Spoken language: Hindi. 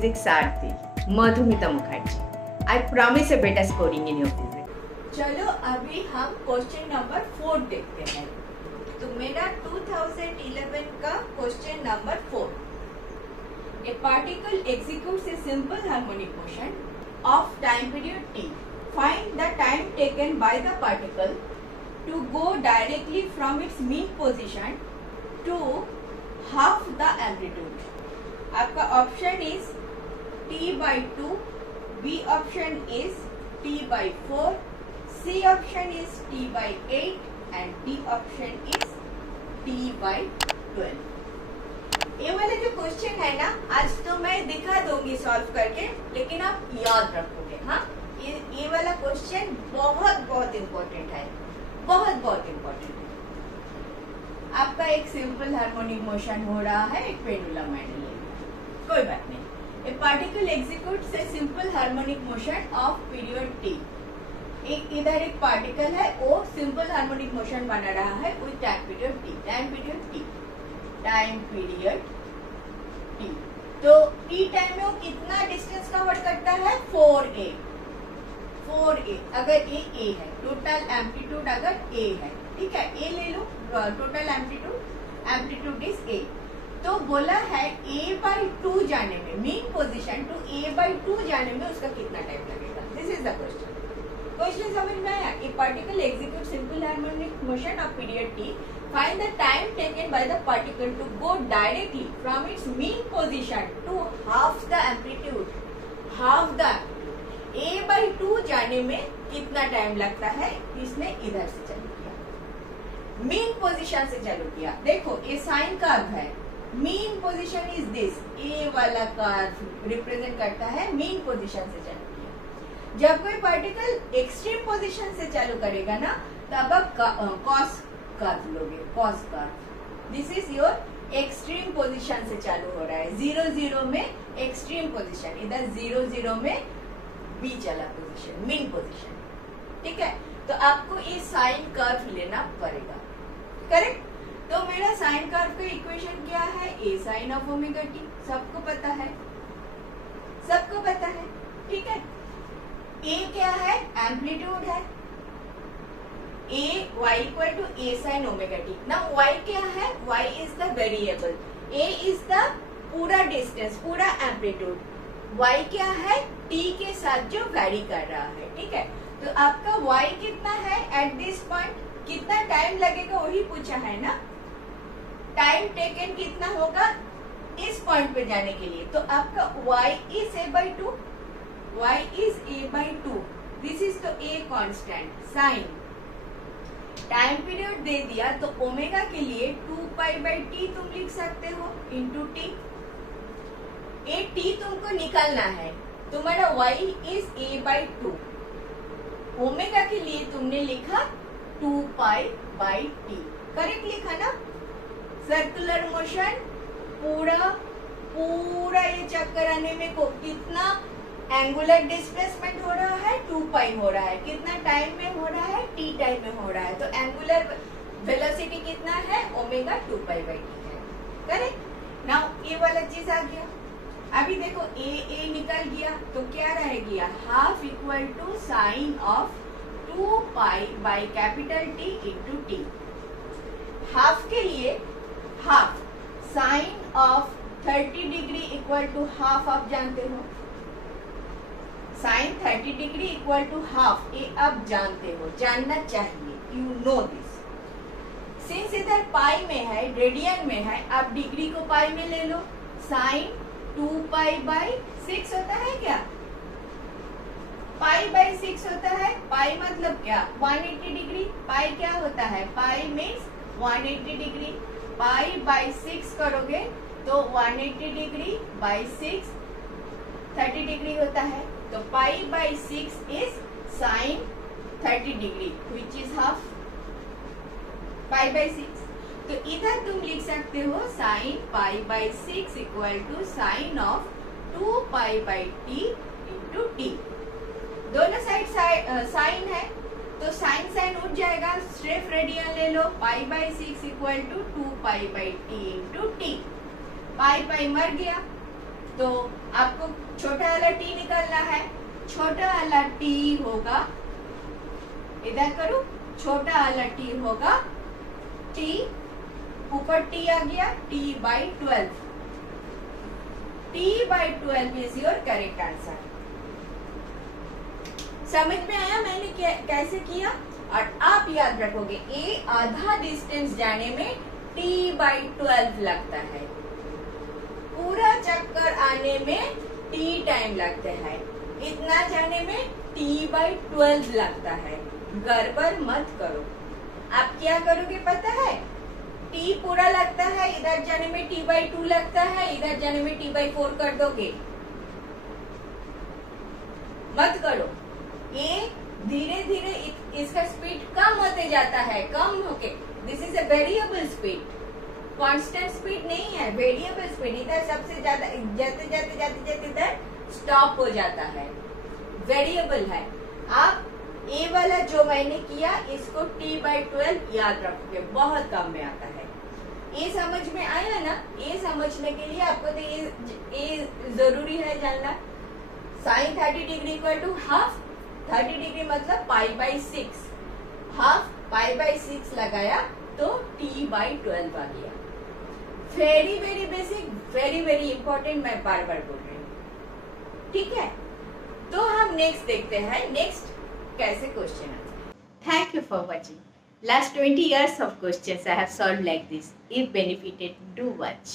physics Sarthi, Madhumita Mukherjee. I promise a better scoring in your physics. चलो अभी हम क्वेश्चन नंबर 4 देखते हैं। तो मेरा 2011 का question number 4, a particle executes a simple harmonic motion of time period t. Find the time taken by the particle to go directly from its mean position to half the amplitude. आपका option is t/2, B option is t/4, C option is t/8 and D option is t/12। ये वाला जो क्वेश्चन है ना, आज तो मैं दिखा दूंगी सॉल्व करके, लेकिन आप याद रखोगे। हाँ, ये वाला क्वेश्चन बहुत बहुत इम्पोर्टेंट है, बहुत इम्पोर्टेंट है। आपका एक सिंपल हार्मोनिक मोशन हो रहा है एक पेंडुलम मान लीजिए, कोई बात नहीं। ए particle executes a simple harmonic motion of period t। एक इधर एक पार्टिकल है, वो सिंपल हार्मोनिक मोशन बना रहा है विद टाइम पीरियड t। तो t टाइम में वो कितना डिस्टेंस कवर करता है? 4a। अगर a है, टोटल एम्पलीट्यूड अगर a है, ठीक है, a ले लो, टोटल एम्पलीट्यूड इज a। तो बोला है a/2 जाने में, मीन पोजीशन टू a/2 जाने में उसका कितना टाइम लगेगा? दिस इज द क्वेश्चन समझ में आया? A particle execute simple harmonic motion of period t. Find the time taken by the particle to go directly from its mean position to half the amplitude. a/2 जाने में कितना टाइम लगता है? इसने इधर से चालू किया, मीन पोजीशन से चालू किया। देखो ये साइन कर्व है, मीन पोजीशन इज दिस, ए वाला कर्व रिप्रेजेंट करता है मीन पोजीशन से चालू। जब कोई पार्टिकल एक्सट्रीम पोजीशन से चालू करेगा ना, तब आप कॉस कर्व लोगे, cos curve. This is your extreme position से चालू हो रहा है, 0 में एक्सट्रीम पोजीशन, इधर 0 में बी चला पोजीशन, मीन पोजीशन, ठीक है। तो आपको ये साइन कर्व लेना पड़ेगा, करेक्ट। तो मेरा साइन कर्व का इक्वेशन क्या है? ए साइन ऑफ ओमेगा टी, सबको पता है, ठीक है। A क्या है? एम्पलीट्यूड है, A y equal to A sine omega T. Now y क्या है? Y is the variable, A is the पूरा डिस्टेंस, पूरा एम्पलीट्यूड। y क्या है? t के साथ जो वैरी कर रहा है, ठीक है। तो आपका y कितना है एट दिस पॉइंट? कितना टाइम लगेगा वही पूछा है ना। टाइम टेकन कितना होगा इस पॉइंट पे जाने के लिए? तो आपका y is a/2, y is a/2। This is तो a constant. Sine time period दे दिया तो ओमेगा के लिए 2π/t तुम लिख सकते हो इंटू t। ए t तुमको निकालना है, तुम्हारा y इज a/2। ओमेगा के लिए तुमने लिखा 2π/t, करेक्ट लिखा ना। सर्कुलर मोशन पूरा ये चक्कर आने में को कितना एंगुलर डिस्प्लेसमेंट हो रहा है? 2π हो रहा है। कितना टाइम में हो रहा है? t टाइम में हो रहा है। तो एंगुलर वेलोसिटी कितना है? ओमेगा 2π/t है, करेक्ट। नाउ ये वाला चीज आ गया। अभी देखो a निकल गया तो क्या रह गया? Half equal to sine of 2π/T into t। Half के लिए half sine of 30 degree equal to half, आप जानते हो sine 30 degree equal to half, ये आप जानते हो, जानना चाहिए, यू नो दिस। सिंस इधर पाई में है, रेडियन में है, आप डिग्री को पाई में ले लो। साइन 2π/6 होता है क्या? π/6 होता है। पाई मतलब क्या? 180 डिग्री। पाई क्या होता है? पाई मीन्स 180 डिग्री। π/6 करोगे तो 180 डिग्री बाई 6 30 डिग्री होता है। तो π/6 is sine 30 degree which is half π/6। तो इधर तुम लिख सकते हो sine π/6 equal to sine of 2π/t into T. दोनों साइड साइन है तो साइन उठ जाएगा, सिर्फ रेडियन ले लो। π/6 equal to 2π/t into T. Pi मर गया तो आपको छोटा वाला टी निकालना है। छोटा वाला टी होगा, इधर करो, छोटा वाला टी होगा टी, ऊपर टी आ गया, T by 12। T by 12 is your correct answer. समझ में आया मैंने कैसे किया? और आप याद रखोगे ए आधा डिस्टेंस जाने में टी बाई 12 लगता है, पूरा चक्कर आने में टी टाइम लगता है, इतना जाने में टी बाई 12 लगता है। गड़बड़ मत करो। आप क्या करोगे पता है? टी पूरा लगता है, इधर जाने में टी बाई 2 लगता है, इधर जाने में टी बाई 4 कर दोगे। मत करो। ये धीरे धीरे इसका स्पीड कम होते जाता है, कम होके। This is a variable speed, constant speed नहीं है, वेरिएबल स्पीड। इधर सबसे ज्यादा जाते जाते जाते जाते इधर स्टॉप हो जाता है, वेरिएबल है। आप ए वाला जो मैंने किया इसको टी बाई 12 याद रखोगे, बहुत कम में आता है। ये समझ में आया ना? ये समझने के लिए आपको तो ये जरूरी है जानना। Sine 30 degree equal to half, 30 degree मतलब pi by 6, half pi by 6 लगाया तो टी बाई 12 आ गया। Very very basic, very very important, मैं बार बार बोल रही हूँ। ठीक है, तो हम नेक्स्ट देखते हैं, नेक्स्ट कैसे क्वेश्चन आता है। Thank you for watching. Last 20 years of questions I have solved like this. If benefited, do watch.